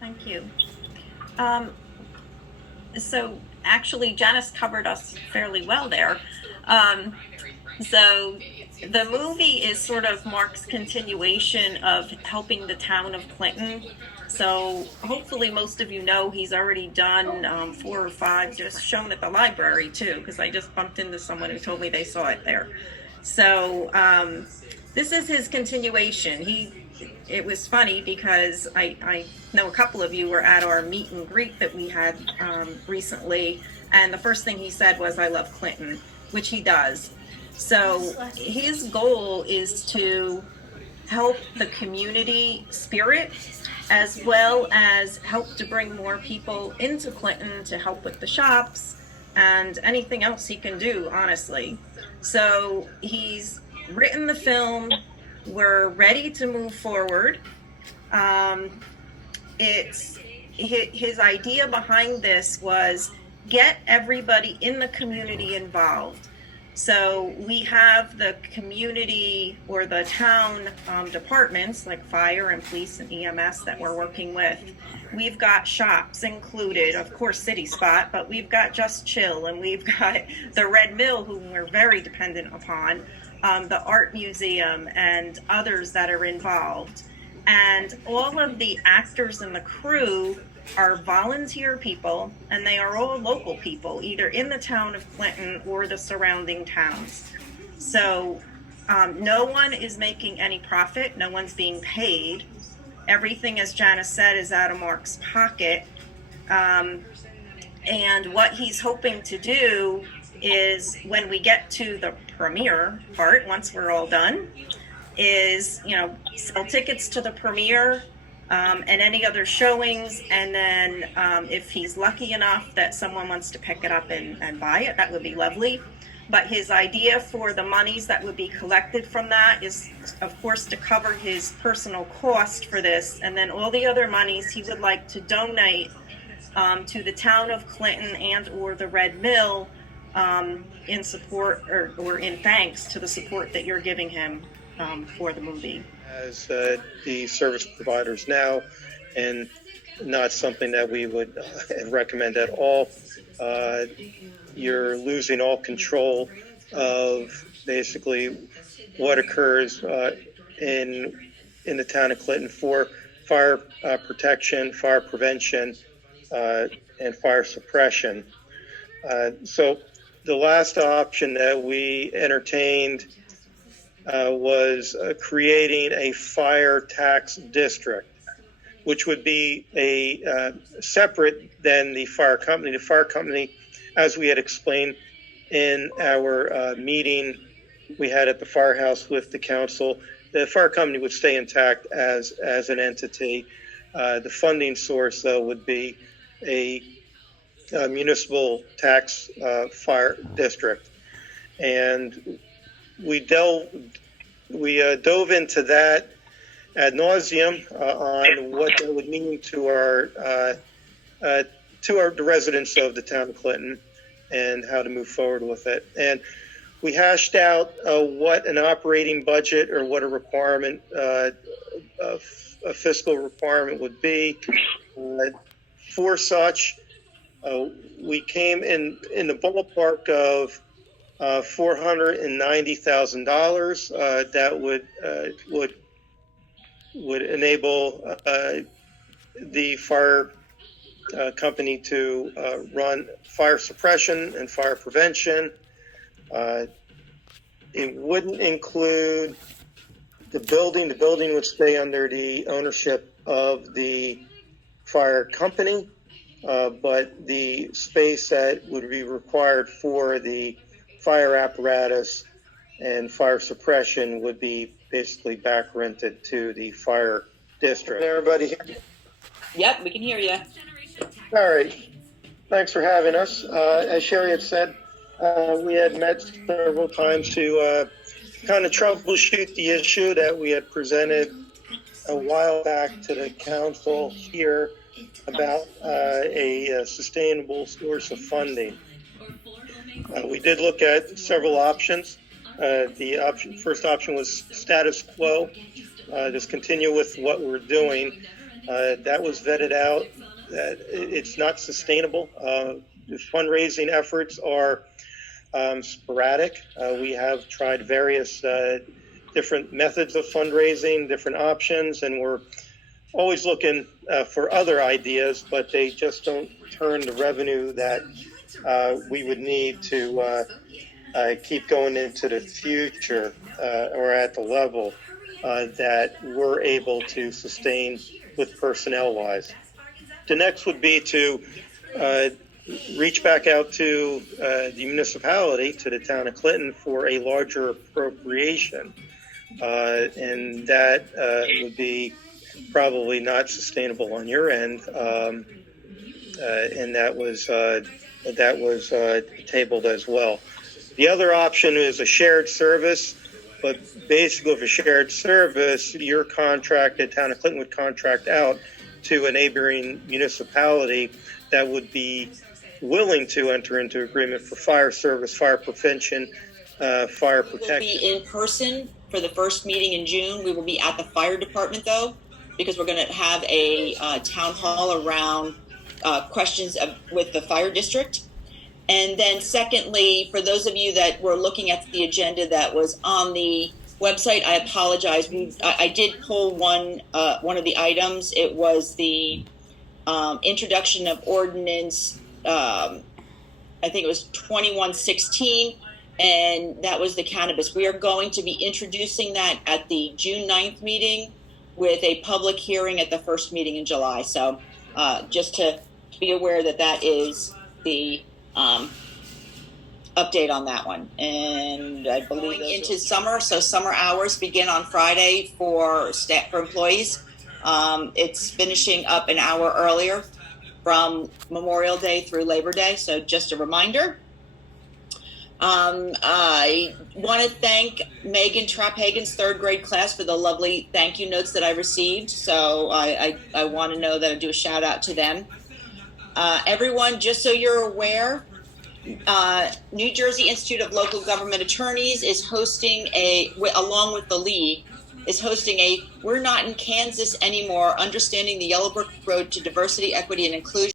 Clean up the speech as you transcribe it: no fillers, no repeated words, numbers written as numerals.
Thank you. Um, so actually, Janice covered us fairly well there. Um, so the movie is sort of Mark's continuation of helping the town of Clinton. So hopefully most of you know he's already done 4 or 5, just shown at the library too, because I just bumped into someone who told me they saw it there. So this is his continuation. It was funny because I know a couple of you were at our meet and greet that we had recently, and the first thing he said was, "I love Clinton," which he does. So his goal is to help the community spirit as well as help to bring more people into Clinton to help with the shops and anything else he can do, honestly. So he's written the film. We're ready to move forward. It's his idea behind this was get everybody in the community involved. So we have the community or the town departments like fire and police and EMS that we're working with. We've got shops included, of course, City Spot, but we've got Just Chill, and we've got the Red Mill, whom we're very dependent upon, the art museum, and others that are involved. And all of the actors and the crew are volunteer people, and they are all local people, either in the town of Clinton or the surrounding towns. So no one is making any profit. No one's being paid. Everything, as Janice said, is out of Mark's pocket. And what he's hoping to do is when we get to the premiere part, once we're all done, is, sell tickets to the premiere and any other showings. And then if he's lucky enough that someone wants to pick it up and buy it, that would be lovely. But his idea for the monies that would be collected from that is, of course, to cover his personal cost for this. And then all the other monies he would like to donate to the town of Clinton and or the Red Mill in support or in thanks to the support that you're giving him for the movie. As the service providers now, and not something that we would recommend at all. You're losing all control of basically what occurs in the town of Clinton for fire protection, fire prevention, and fire suppression. So the last option that we entertained was creating a fire tax district, which would be a separate than the fire company. The fire company, as we had explained in our meeting we had at the firehouse with the council, the fire company would stay intact as an entity. The funding source, though, would be a municipal tax fire district. And we dove into that ad nauseum on what that would mean to the residents of the town of Clinton and how to move forward with it. And we hashed out what an operating budget or what a requirement, a fiscal requirement would be. For such, we came in the ballpark of $490,000 that would enable the fire company to run fire suppression and fire prevention. It wouldn't include the building. The building would stay under the ownership of the fire company, but the space that would be required for the fire apparatus and fire suppression would be basically back rented to the fire district. Can everybody hear me? Yep, we can hear you. All right. Thanks for having us. As Sherry had said, we had met several times to kind of troubleshoot the issue that we had presented a while back to the council here about a sustainable source of funding. We did look at several options. The first option was status quo, just continue with what we're doing. That was vetted out. It's not sustainable. The fundraising efforts are sporadic. We have tried various different methods of fundraising, different options, and we're always looking for other ideas, but they just don't turn the revenue that we would need to keep going into the future or at the level that we're able to sustain with personnel-wise. The next would be to reach back out to the municipality, to the town of Clinton, for a larger appropriation. And that would be probably not sustainable on your end. And that was tabled as well. The other option is a shared service, but basically with a shared service, your contracted town of Clinton would contract out to a neighboring municipality that would be willing to enter into agreement for fire service, fire prevention, fire protection. We will be in person for the first meeting in June. We will be at the fire department, though, because we're going to have a town hall around questions with the fire district. And then secondly, for those of you that were looking at the agenda that was on the website, I apologize. I did pull one of the items. It was the introduction of ordinance, I think it was 2116, and that was the cannabis. We are going to be introducing that at the June 9th meeting with a public hearing at the first meeting in July. So just to be aware that that is the update on that one. And I believe going into summer, so summer hours begin on Friday for staff, for employees. It's finishing up an hour earlier from Memorial Day through Labor Day. So just a reminder. I want to thank Megan Trapp-Hagen's third grade class for the lovely thank you notes that I received. So I want to know that I do a shout out to them. Everyone, just so you're aware, New Jersey Institute of Local Government Attorneys is hosting along with the League, is hosting a We're Not in Kansas Anymore, Understanding the Yellowbrook Road to Diversity, Equity, and Inclusion